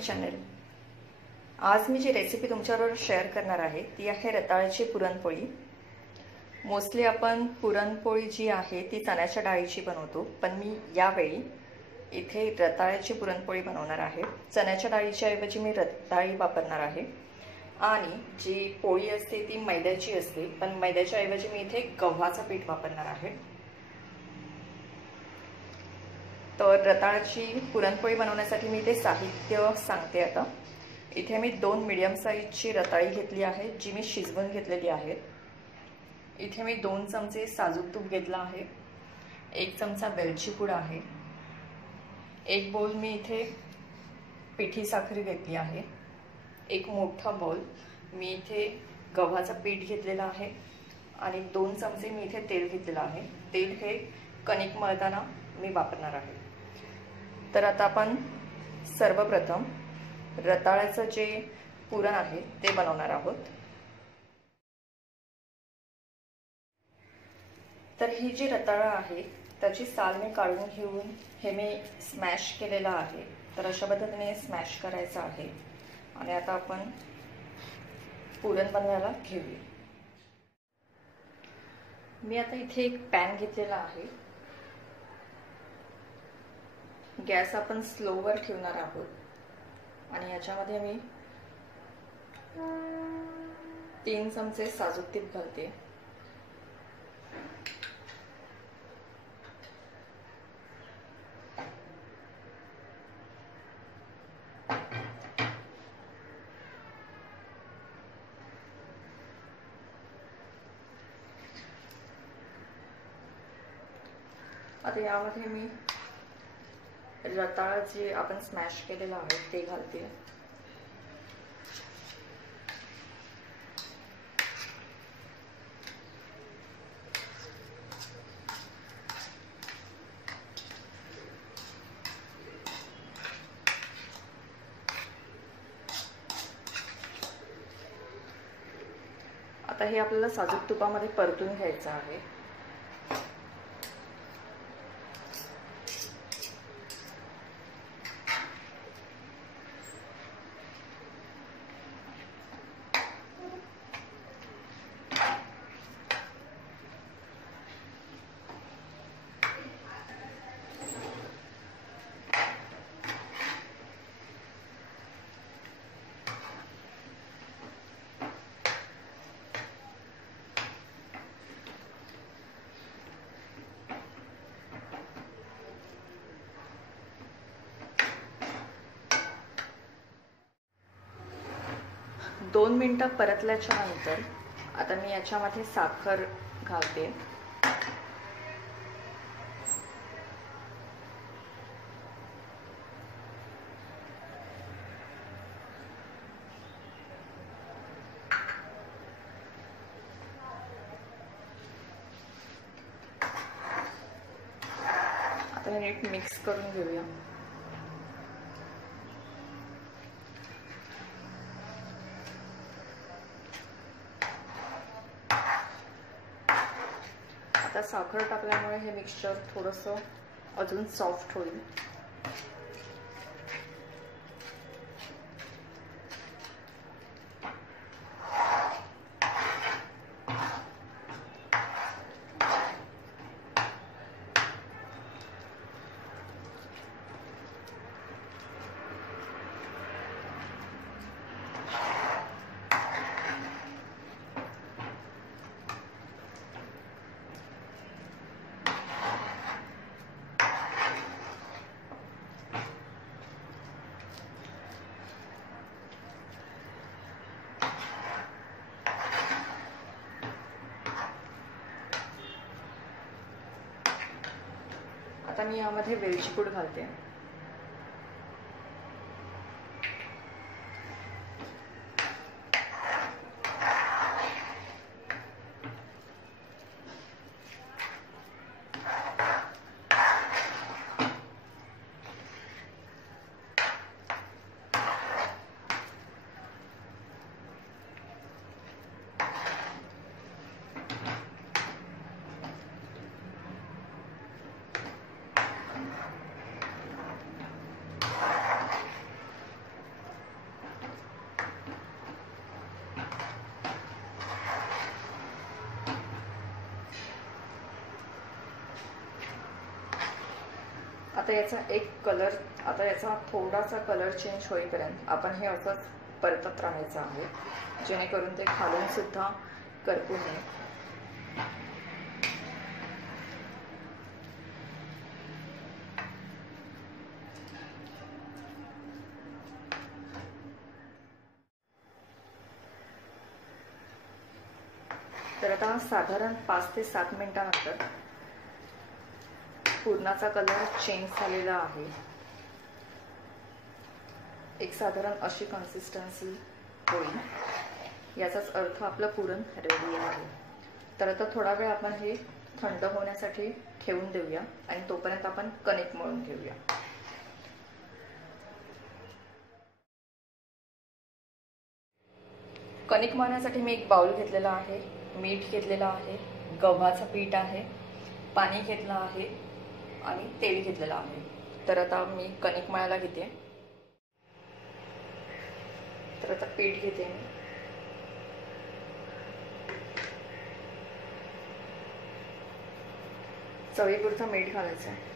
माय channel. आज मी जी recipe तुमच्याबरोबर share करणार आहे ती आहे रताळ्याची पुरणपोळी। मोस्टली आपण पुरणपोळी जी आहे ती चण्याच्या डाळीची बनवतो, पण मी यावेळी इथे रताळ्याची पुरणपोळी बनवणार आहे। चण्याच्या डाळीच्या ऐवजी मी रताळी वापरणार आहे आणि जी पोळी असते ती मैद्याची असते, पण मैद्याच्या ऐवजी मी इथे गव्हाचं पीठ वापरणार आहे। तर रताळ्याची पुरणपोळी बनवण्यासाठी मी इथे साहित्य सांगते। आता इथे मी 2 मीडियम साईजची रताळी घेतली आहे, जी मी शिजवून घेतलेली आहे। इथे मी 2 चमचे साजूक तूप घेतला आहे, 1 चमचा वेलची पूड आहे, 1 बोल मी इथे पिठी साखर घेतली आहे, 1 मोठा बोल मी इथे गव्हाचं पीठ घेतलेलं आहे आणि 2 चमचे मी इथे तेल घेतलेलं आहे। तेल हे कणिक मळताना मी वापरणार आहे। तर आता आपण सर्वप्रथम रताळ्याचं जे पुरण आहे ते बनवणार आहोत। तर ही जी रताळा आहे त्याची साल मी काढून घेऊन हे मी स्मॅश केलेलं आहे। तर अशा पद्धतीने स्मॅश करायचं आहे आणि आता आपण पुरण बनवायला घेऊया। मी आता इथे एक पॅन घेतलेला आहे, गॅस आपण स्लोवर ठेवणार आहोत आणि याच्यामध्ये मी 3 चमचे साजूक तूप घालते। आता यामध्ये मी रताळा जे आपण स्मॅश केलेला आहे ते घालते। आता हे आपल्याला साजूक तुपामध्ये परतून घ्यायचं आहे। दोन मिनिटं परतल्याच्या नंतर आता मी याच्यामध्ये साखर घालते। आता नीट मिक्स करून घेऊया। आता साखर टाकल्यामुळे हे मिक्सचर थोडंसं अजून सॉफ्ट होईल। आता मी यामध्ये वेलची पूड घालते। आता याचा एक कलर, आता याचा थोडासा कलर चेंज होईपर्यंत आपण हे असंच परतत राहायचं आहे, जेणेकरून ते खालून सुद्धा करपू नये. तर आता साधारण 5 ते 7 मिनिटांनंतर पुरणाचा कलर चेंज झालेला आहे. एक साधारण अशी कन्सिस्टन्सी होईल, याचाच अर्थ आपलं पुरण रेडी आहे. तर आता थोडा वेळ आपण हे थंड होण्यासाठी ठेवून देऊया आणि तोपर्यंत आपण कणिक मळून घेऊया. कणिक मळण्यासाठी मी एक बाउल घेतलेला आहे, मीठ घेतलेलं आहे, गव्हाचं पीठ आहे, पाणी घेतलं आहे आणि तेल घेतलेलं आहे. तर आता मी कणिक मळायला घेते. तर आता पीठ घेते मी. चवीपुरतं मीठ घालायचं.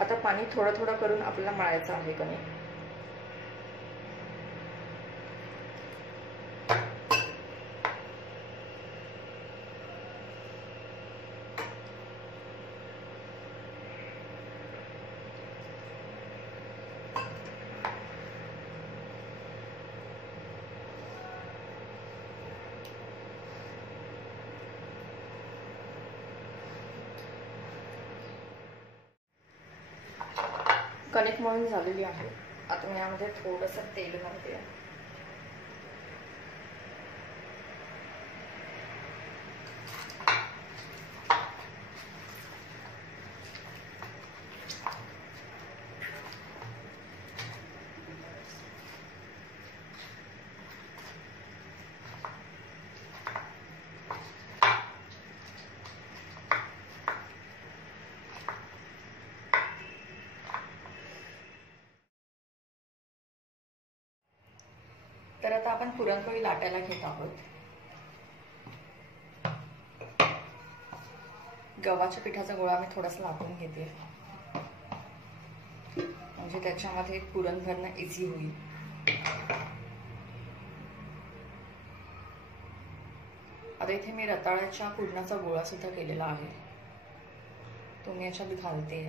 आता पाणी थोडं थोडं करून आपल्याला मळायचं आहे कणिक. कणिक मळून झालेली आहे. आता मी यामध्ये थोडंसं तेल घालते. तर आता आपण पुरणपोळी लाटायला घेत आहोत. गव्हाच्या पिठाचा गोळा मी थोडासा लाटून घेते, म्हणजे त्याच्यामध्ये पुरण भरणं इझी होईल. आता इथे मी रताळ्याच्या पुरणाचा गोळा सुद्धा केलेला आहे, तो मी याच्यात घालते.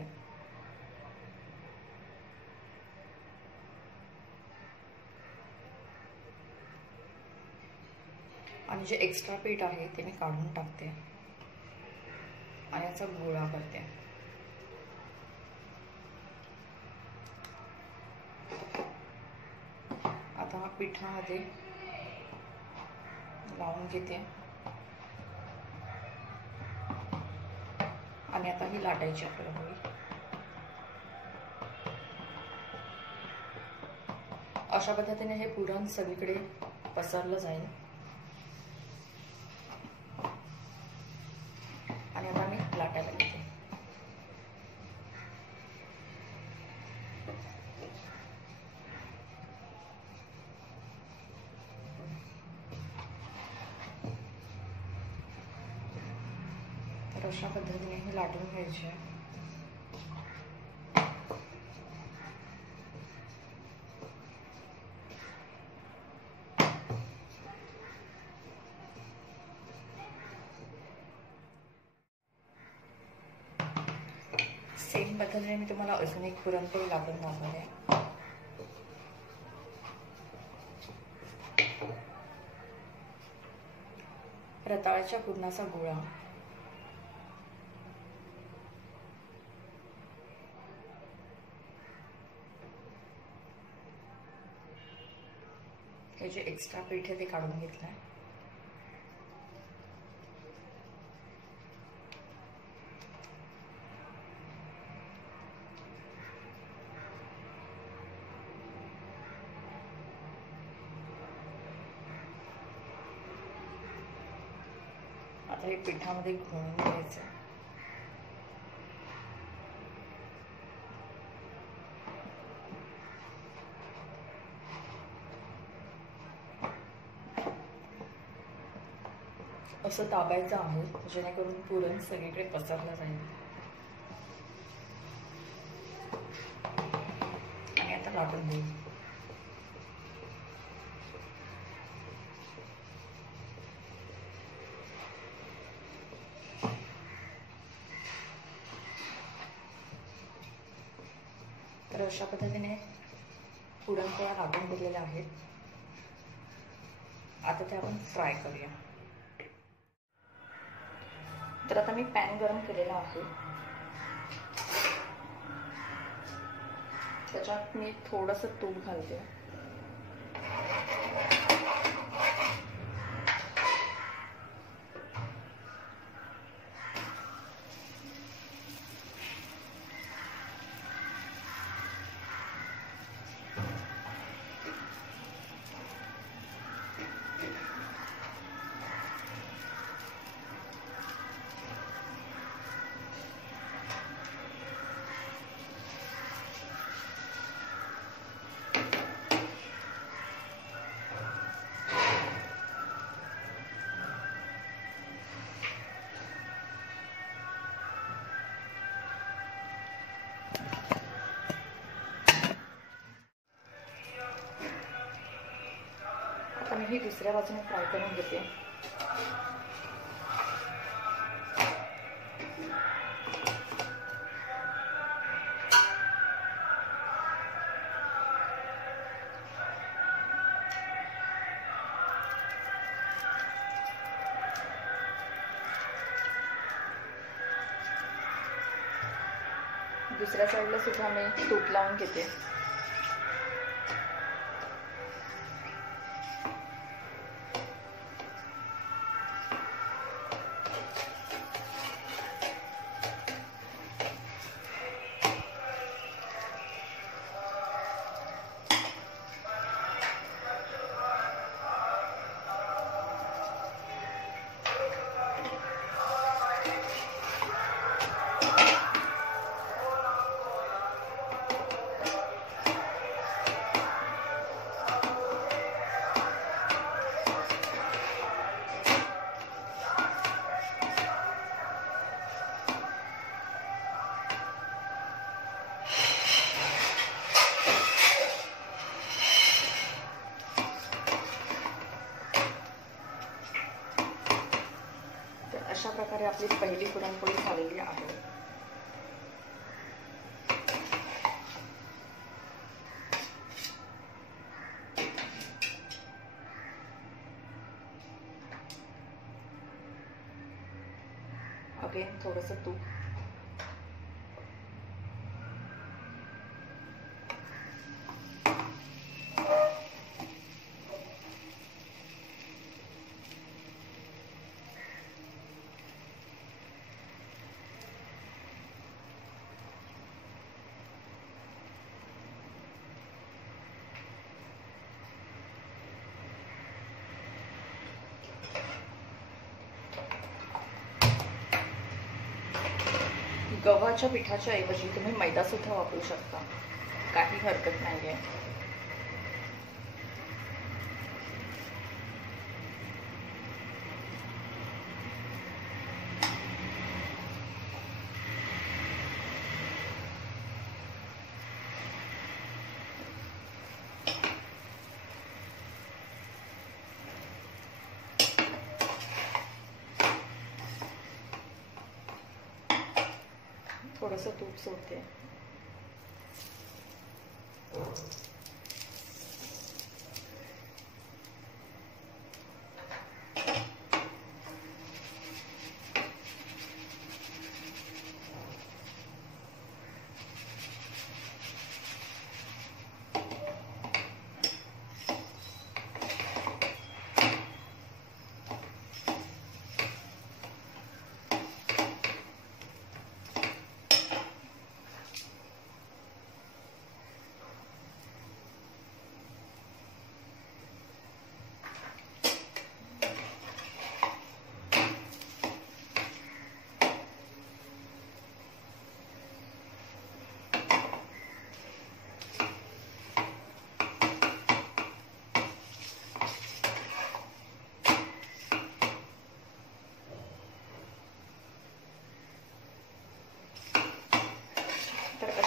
आणि जे एक्स्ट्रा पीठ आहे ते मी काढून टाकते आणि याचा गोळा करते. आता हा पिठामध्ये लावून घेते आणि आता ही लाटायची आपल्याला पोळी. अशा पद्धतीने हे पुरण सगळीकडे पसरलं जाईल. आणि आता मी लाटायला घेते. तर अशा पद्धतीने हे लाटून घ्यायचे. सेम पद्धतीने मी तुम्हाला अजून एक पुरणपोळी लाटून दाखवते. रताळ्याच्या पुरणाचा गोळा, हे जे एक्स्ट्रा पीठ आहे ते काढून घेतलंय. आता हे पिठामध्ये घोळून घ्यायचं. असं दाबायचं आहे जेणेकरून पुरण सगळीकडे पसरलं जाईल. आणि आता लाटून देऊ. तर अशा पद्धतीने पुरणपोळ्या लाटून घेतलेल्या आहेत. आता ते आपण फ्राय करूया. तर आता मी पॅन गरम केलेला आहे. त्याच्यात मी थोडंसं तूप घालते. आता मी ही दुसऱ्या बाजूने फ्राय करून घेते. दुसऱ्या साईडला सुद्धा मी तूप लावून घेते. अशा प्रकारे आपली पहिली पुरणपोळी झालेली आहे. अगेन थोडंसं तूप. गव्हाच्या पिठाच्या ऐवजी तुम्ही मैदा सुद्धा वापरू शकता, काही हरकत नाहीये. थोडंसं तूप सोडते.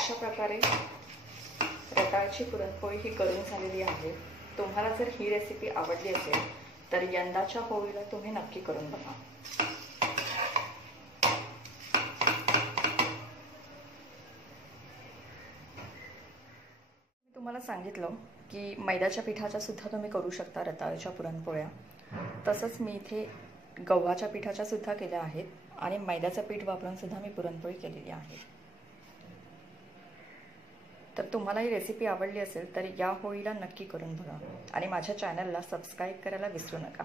अशा प्रकारे रताळ्याची पुरणपोळी ही करून झालेली आहे. तुम्हाला जर ही रेसिपी आवडली असेल तर यंदाच्या होळीला तुम्ही नक्की करून बघा. तुम्हाला सांगितलं की मैद्याच्या पिठाच्या सुद्धा तुम्ही करू शकता रताळ्याच्या पुरणपोळ्या. तसंच मी इथे गव्हाच्या पिठाच्या सुद्धा केल्या आहेत आणि मैद्याचं पीठ वापरून सुद्धा मी पुरणपोळी केलेली आहे. तर तुम्हाला ही रेसिपी आवडली असेल तर या होळीला नक्की करून बघा आणि माझ्या चॅनलला सबस्क्राईब करायला विसरू नका.